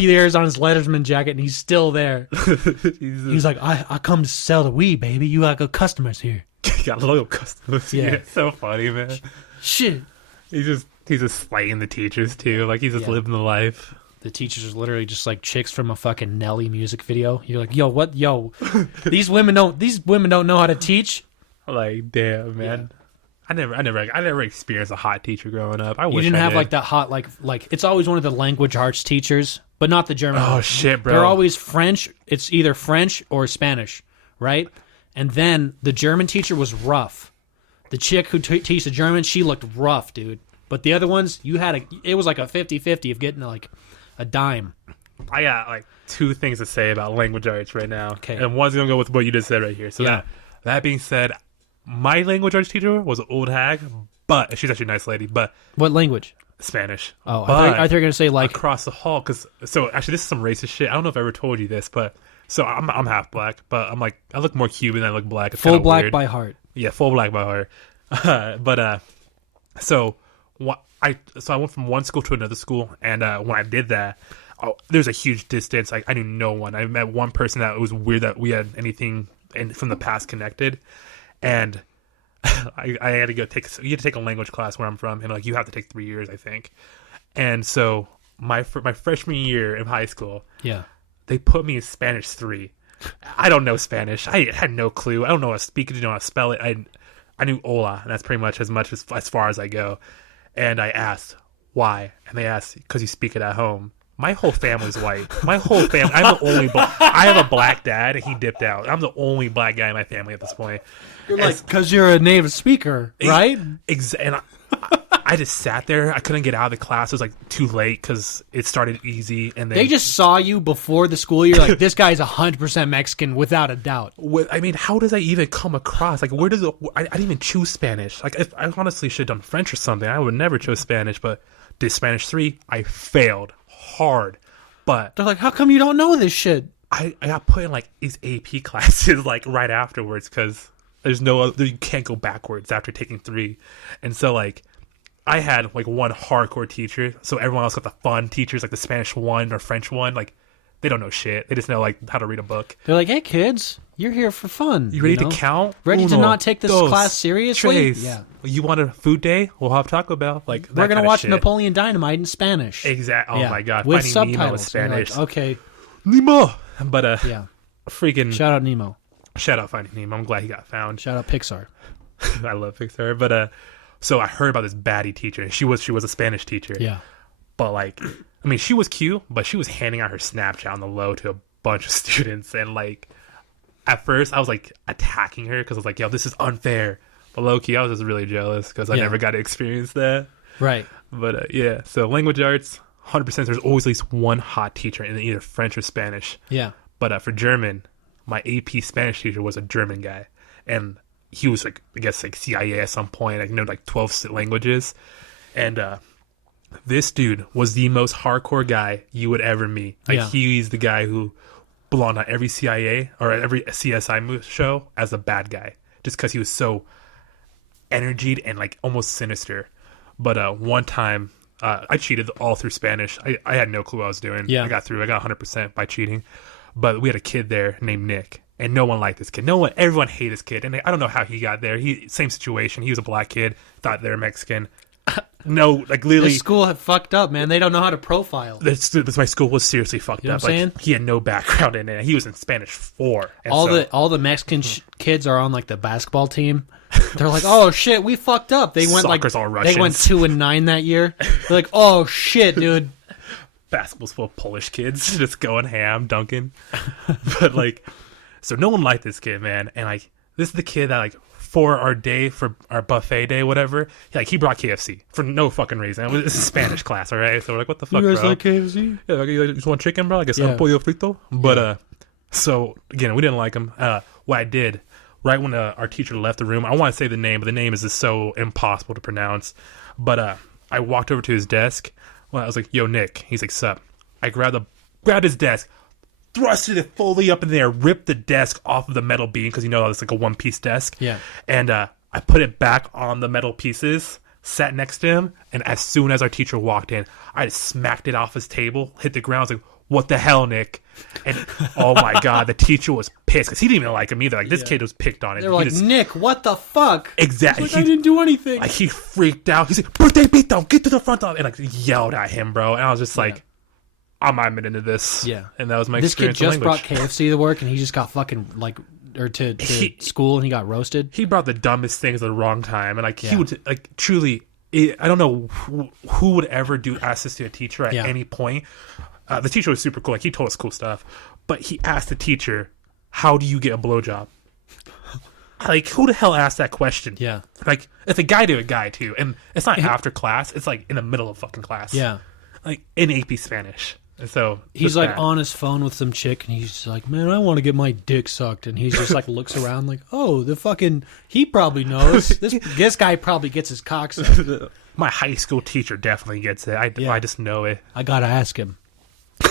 years on his Letterman jacket, and he's still there. He's like, I come to sell the weed, baby. You got good customers here. Got loyal customers. Yeah. Yeah. So funny, man. Shit. He's just slaying the teachers too. Like he's just living the life. The teachers are literally just like chicks from a fucking Nelly music video. You're like, yo, what? Yo, these women don't know how to teach. Like, damn, man. Yeah. I never experienced a hot teacher growing up. I wish you didn't I have did. like that hot like it's always one of the language arts teachers, but not the German. Oh ones. shit, bro. They're always French. It's either French or Spanish, right? And then the German teacher was rough. The chick who teach the German, she looked rough, dude. But the other ones, it was like a 50-50 of getting like a dime. I got like two things to say about language arts right now. Okay. And one's gonna go with what you just said right here. So Yeah. that being said, my language arts teacher was an old hag, but she's actually a nice lady, but What language? Spanish. Oh, but I thought you were gonna say like across the hall, so actually this is some racist shit. I don't know if I ever told you this, but so I'm half black, but I'm like I look more Cuban than I look black. It's full kinda black weird. by heart. Yeah, full black by heart. So I went from one school to another school, and when I did that, there's a huge distance. Like I knew no one. I met one person that it was weird that we had anything from the past connected, and I had to go you had to take a language class where I'm from, and like you have to take 3 years, I think. And so my freshman year in high school, Yeah. they put me in Spanish 3. I don't know Spanish. I had no clue. I don't know how to speak it. I don't know how to spell it. I knew hola, and that's pretty much as far as I go. And I asked why, and they asked because you speak it at home. My whole family's white. My whole family. I'm the only. I have a black dad, and he dipped out. I'm the only black guy in my family at this point. You're like because you're a native speaker, right? And I just sat there. I couldn't get out of the class. It was like too late because it started easy, and then They just saw you before the school year. Like, this guy's 100% Mexican without a doubt. I mean, how does I even come across? Like, where does it? I didn't even choose Spanish. Like, if I honestly should have done French or something, I would never choose Spanish. But did Spanish 3, I failed hard. But They're like, how come you don't know this shit? I got put in like these AP classes like right afterwards because there's no other, you can't go backwards after taking 3, and so like I had like one hardcore teacher, so everyone else got the fun teachers like the Spanish 1 or French 1. Like they don't know shit, they just know like how to read a book. They're like, hey kids, you're here for fun. You ready to count? Ready to Uno, not take this dos, class seriously? tres. Yeah. You want a food day? We'll have Taco Bell. Like We're gonna watch Napoleon Dynamite in Spanish. Exactly. Oh Yeah. my god, With Finding Nemo in subtitles. And you're Spanish. like, okay. Nemo. But Yeah. freaking Shout out Nemo. shout out Finding Nemo. I'm glad he got found. Shout out Pixar. I love Pixar. But so I heard about this baddie teacher. She was a Spanish teacher. Yeah. But like, I mean, she was cute, but she was handing out her Snapchat on the low to a bunch of students, and like, at first I was like attacking her because I was like, yo, this is unfair. But low key, I was just really jealous because I never got to experience that. Right. But yeah, so language arts, 100%. There's always at least one hot teacher in either French or Spanish. Yeah. But for German, my AP Spanish teacher was a German guy, and he was like, I guess like CIA at some point. I know like 12 languages, and this dude was the most hardcore guy you would ever meet. Like he's the guy who belonged on every CIA or every CSI show as a bad guy, just because he was so energied and like almost sinister. But one time, I cheated all through Spanish. I had no clue what I was doing. Yeah. I got through. I got 100% by cheating. But we had a kid there named Nick, and no one liked this kid. Everyone hated this kid, and I don't know how he got there. Same situation. He was a black kid, thought they were Mexican. No, like literally, This school had fucked up, man. They don't know how to profile. my school was seriously fucked You know up. what I'm Like saying? he had no background in it. He was in Spanish 4. And All the Mexican kids are on like the basketball team. They're like, oh shit, we fucked up. They went Soccer's all Russians. They went 2-9 that year. They're like, oh shit, dude. basketball's full of Polish kids just going ham, dunking. But like, so no one liked this kid, man. And like, this is the kid that like for our buffet day, whatever. Like he brought KFC for no fucking reason. It was a Spanish class, all right. So we're like, what the fuck, You guys bro? like KFC? Yeah, like, you just want chicken, bro? I guess Yeah. pollo frito. But so again, we didn't like him. What I did right when our teacher left the room, I want to say the name, but the name is just so impossible to pronounce. But I walked over to his desk. Well, I was like, "Yo, Nick." He's like, "Sup?" I grabbed his desk, thrusted it fully up in there, ripped the desk off of the metal beam because it's like a one-piece desk. Yeah. And I put it back on the metal pieces, sat next to him, and as soon as our teacher walked in, I just smacked it off his table, hit the ground. I was like, "What the hell, Nick?" And oh my god, the teacher was pissed because he didn't even like him either. Like this kid was picked on. They're like, Nick, what the fuck? Exactly. Like, I didn't do anything. Like he freaked out. He's like, "Birthday beatdown, get to the front of," and like yelled at him, bro. And I was just like, I'm not into this. Yeah. And that was my This kid experience with just brought language. KFC to work, and he just got fucking like, or to school, and he got roasted. He brought the dumbest things at the wrong time, and like he Yeah. would like truly. I don't know who would ever ask this to a teacher at any point. The teacher was super cool. Like he told us cool stuff, but he asked the teacher, "How do you get a blowjob?" Like who the hell asked that question? Yeah. Like it's a guy to a guy too, and it's not after class. It's like in the middle of fucking class. Yeah. Like in AP Spanish. And so He's just like that. on his phone with some chick, and he's just like, "Man, I want to get my dick sucked." And he's just like looks around, like, "Oh, the fucking he probably knows. This guy probably gets his cock sucked." My high school teacher definitely gets it. I just know it. I gotta ask him.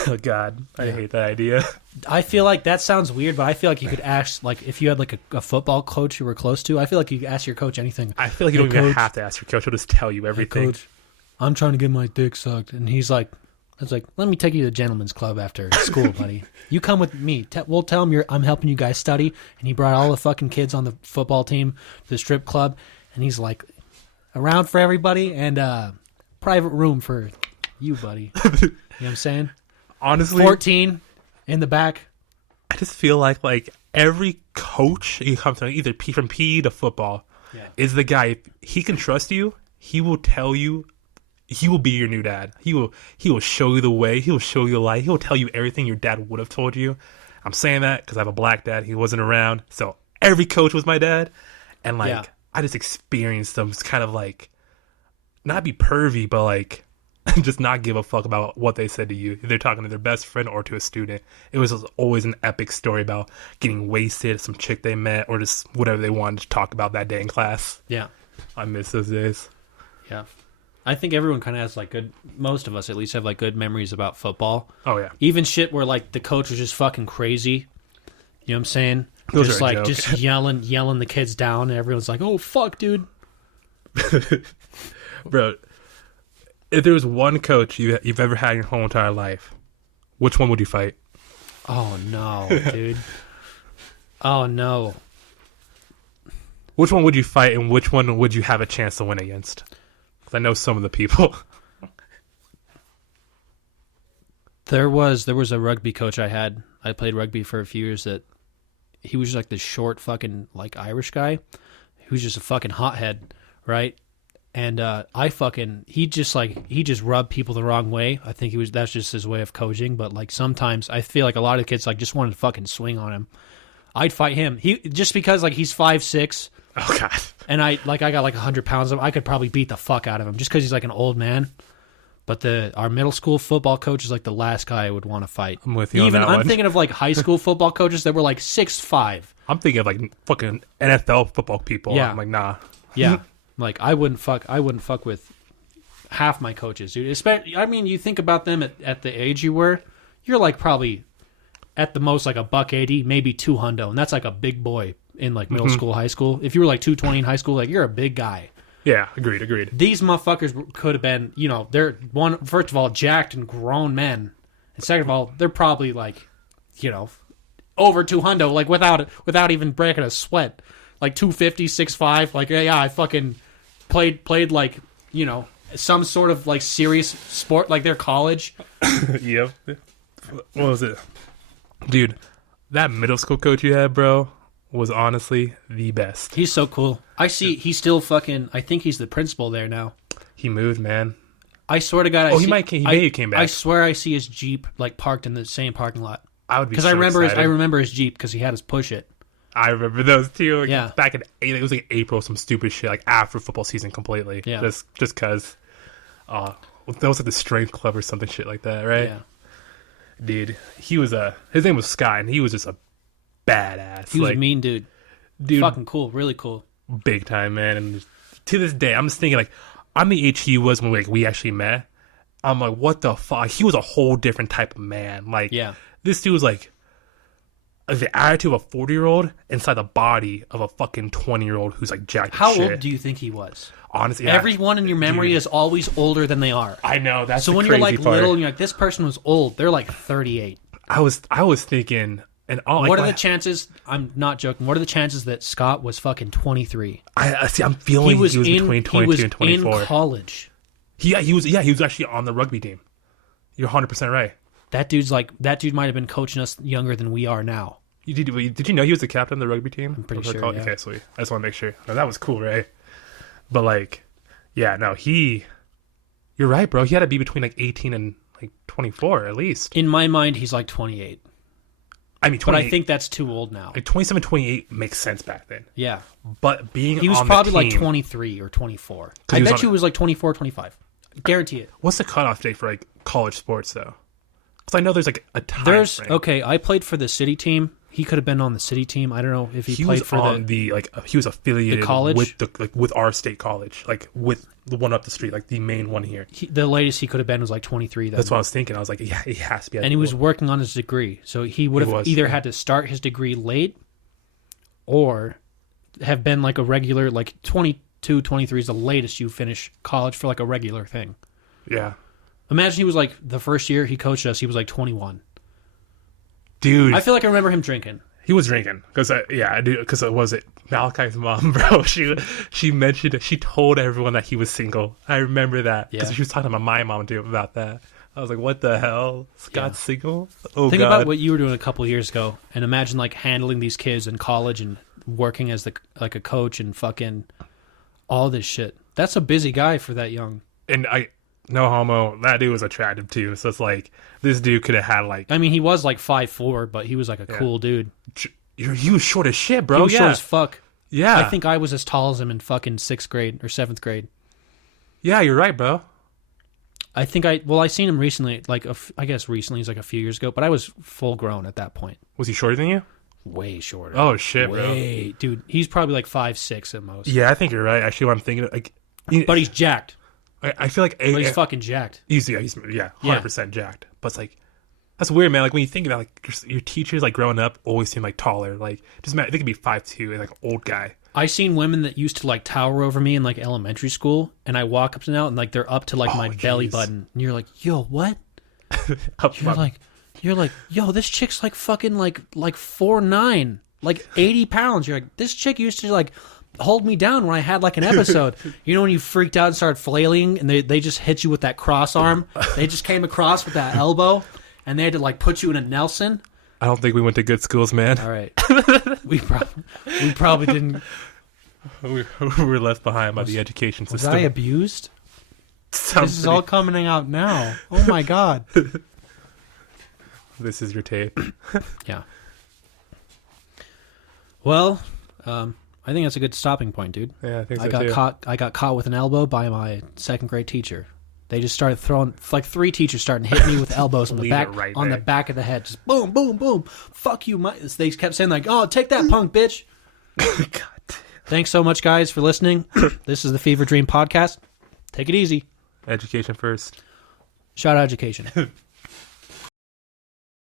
Oh God, I hate that idea. I feel like that sounds weird, but I feel like you could ask, like, if you had like a football coach you were close to. I feel like you could ask your coach anything. I feel like you Hey, don't even coach. have to ask your coach. He'll just tell you Hey, everything. coach, I'm trying to get my dick sucked, and he's like, "I was like, let me take you to the gentleman's club after school, buddy. You come with me. We'll tell him I'm helping you guys study." And he brought all the fucking kids on the football team to the strip club, and he's like, around for everybody, and private room for you, buddy. You know what I'm saying? Honestly, 14 in the back. I just feel like every coach you come to, either from PE to football, is the guy. If he can trust you, he will tell you. He will be your new dad. He will show you the way. He will show you the light. He will tell you everything your dad would have told you. I'm saying that because I have a black dad. He wasn't around, so every coach was my dad, and I just experienced those kind of not be pervy, but like just not give a fuck about what they said to you. If they're talking to their best friend or to a student. It was always an epic story about getting wasted, some chick they met, or just whatever they wanted to talk about that day in class. Yeah. I miss those days. Yeah. I think everyone kind of has like most of us at least have like good memories about football. Oh yeah. Even shit where like the coach was just fucking crazy. You know what I'm saying? Those just are a like joke. just yelling the kids down, and everyone's like, "Oh fuck, dude." Bro, if there was one coach you've ever had in your whole entire life, which one would you fight? Oh no, dude. Oh no. Which one would you fight, and which one would you have a chance to win against? Because I know some of the people. There was a rugby coach I had. I played rugby for a few years. That he was just like this short fucking like Irish guy who's just a fucking hothead, right? And he just rubbed people the wrong way. I think that's just his way of coaching. But like sometimes I feel like a lot of kids like just wanted to fucking swing on him. I'd fight him. He just because like he's 5'6". Oh god. And I got like 100 pounds of him. I could probably beat the fuck out of him just because he's like an old man. But our middle school football coach is like the last guy I would want to fight. I'm with you on that I'm one. thinking of like high school football coaches that were like 6'5". I'm thinking of like fucking NFL football people. Yeah. I'm like, nah. Yeah, like I wouldn't fuck with half my coaches, dude. Especially, I mean, you think about them at the age you were, you're like probably at the most like $180, maybe $200, and that's like a big boy in like middle school, high school. If you were like 220 in high school, like you're a big guy. Yeah, agreed. These motherfuckers could have been, you know, they're first of all jacked and grown men, and second of all, they're probably like, you know, over 200, like without even breaking a sweat, like 250, 6'5", like yeah, I fucking played like, you know, some sort of like serious sport, like their college. Yep. What was it? Dude, that middle school coach you had, bro, was honestly the best. He's so cool. I see he's still fucking, I think he's the principal there now. He moved, man. I swear to God, he may have came back. I swear I see his Jeep like parked in the same parking lot. I would be because so excited. I remember his Jeep because he had us push it. I remember those too. Like, Yeah. Back in it was like April, some stupid shit, like after football season completely. Yeah. Just cause. That was like the strength club or something shit like that, right? Yeah. Dude, his name was Scott, and he was just a badass. He was a mean dude. Fucking cool, really cool. Big time, man. And to this day, I'm just thinking like, I'm the age he was when we actually met. I'm like, what the fuck? He was a whole different type of man. Like, Yeah. This dude was like the attitude of a 40-year-old inside the body of a fucking 20-year-old who's like jacked. How as shit. old do you think he was? Honestly, Everyone in your memory dude. is always older than they are. I know that's So the when you're crazy like part. little and you're like, this person was old, they're like 38. I was thinking, and all like, What are the chances? I'm not joking. What are the chances that Scott was fucking 23? I see. I'm feeling he was between 22 and 24. In college. He was actually on the rugby team. You're 100% right. That dude might have been coaching us younger than we are now. Did you know he was the captain of the rugby team? I'm pretty sure, yeah. Okay, sweet. I just want to make sure. No, that was cool, right? But like, yeah, no, you're right, bro. He had to be between like 18 and like 24 at least. In my mind, he's like 28. I mean, 28, but I think that's too old now. like 27, 28 makes sense back then. Yeah. But He was on probably the team, like 23 or 24. I he was bet on you he was like 24, 25. Guarantee it. What's the cutoff date for like college sports though? Because I know there's like a time frame. Okay, I played for the city team. He could have been on the city team. I don't know if he played was for on he was affiliated the college? with our state college, like with the one up the street, like the main one here. the latest he could have been was like 23 then. That's what I was thinking. I was like, yeah, he has to be. And he was working on his degree. So he would have either yeah. had to start his degree late or have been like a regular, like 22, 23 is the latest you finish college for like a regular thing. Yeah. Imagine he was like the first year he coached us, he was like 21. Dude, I feel like I remember him drinking. he was drinking because I do because was it Malachi's mom, bro? She mentioned she told everyone that he was single. I remember that because Yeah. she was talking to my mom too about that. I was like, what the hell? Scott's single? Oh Think god. about what you were doing a couple of years ago, and imagine like handling these kids in college and working as like a coach and fucking all this shit. That's a busy guy for that young. And no homo, that dude was attractive too. So it's like this dude could have had like I mean, he was like 5'4", but he was like a cool dude. he was short as shit, bro. He was short as fuck. Yeah. I think I was as tall as him in fucking 6th grade or 7th grade. Yeah, you're right, bro. I think I seen him recently, like I guess recently, he's like a few years ago, but I was full grown at that point. Was he shorter than you? Way shorter. Oh shit, bro. Dude, he's probably like 5'6" at most. Yeah, I think you're right. Actually, what I'm thinking, like, but he's jacked. I feel like he's fucking jacked. He's 100% jacked. But it's like, that's weird, man. Like when you think about like your teachers, like growing up, always seem like taller. Like just they could be 5'2" and like an old guy. I seen women that used to like tower over me in like elementary school, and I walk up to now and like they're up to like my belly button, and you're like, yo, what? you're like, yo, this chick's like fucking like 4'9", like 80 pounds. You're like, this chick used to like hold me down when I had like an episode. You know when you freaked out and started flailing, and they just hit you with that cross arm. They just came across with that elbow, and they had to like put you in a Nelson. I don't think we went to good schools, man. All right, we probably didn't. We were left behind by the education system. Was I abused? This is all coming out now. Oh my god. This is your tape. Yeah. Well, I think that's a good stopping point, dude. Yeah, I think so too. I got caught with an elbow by my second grade teacher. They just started throwing, like 3 teachers starting to hit me with elbows on the back of the head. Just boom, boom, boom. Fuck you. They kept saying like, oh, take that, punk bitch. God. Thanks so much, guys, for listening. This is the Fever Dream Podcast. Take it easy. Education first. Shout out education.